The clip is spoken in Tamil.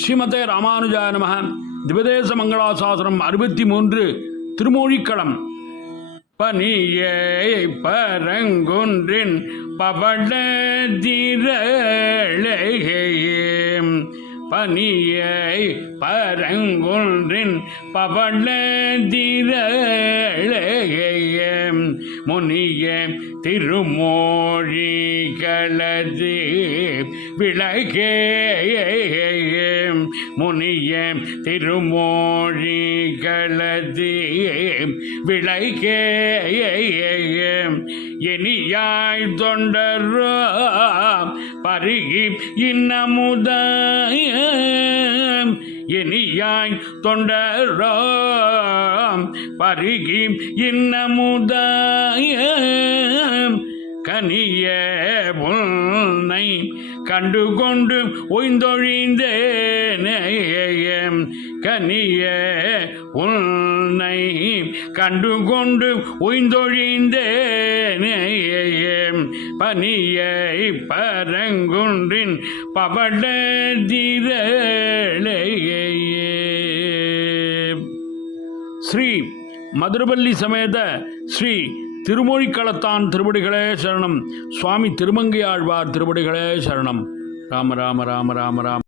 ஸ்ரீமதே ராமானுஜாய நமஹ. திவதேச மங்களாசாசனம் 63 திருமொழிக்களம். பனியை பரங்குன்றின் பவளதிரளையேம் பனியை பரங்குன்றின் பவளதிரளையேம் முனிய திருமோழி களது விளக்கேம் முனிய திருமோழி களது விளக்கேம் எனியாய் தொண்டரோ பருகி இன்னமுதாயம் எனியாய் தொண்டராம் பருகி இன்னமுதாயம் கனிய உன்னை கண்டுகொண்டு ஒய்ந்தொழிந்தேனேயம் கனிய உன்னை கண்டுகொண்டு ஒய்ந்தொழிந்தேனேயம் பனியை பரங்குன்றின் பவளதிரளையே. ஸ்ரீ மதுரபள்ளி சமேத ஸ்ரீ திருமொழிக்களத்தான் திருவடிகளே சரணம். சுவாமி திருமங்கையாழ்வார் திருவடிகளே சரணம். ராம ராம ராம ராம ராம.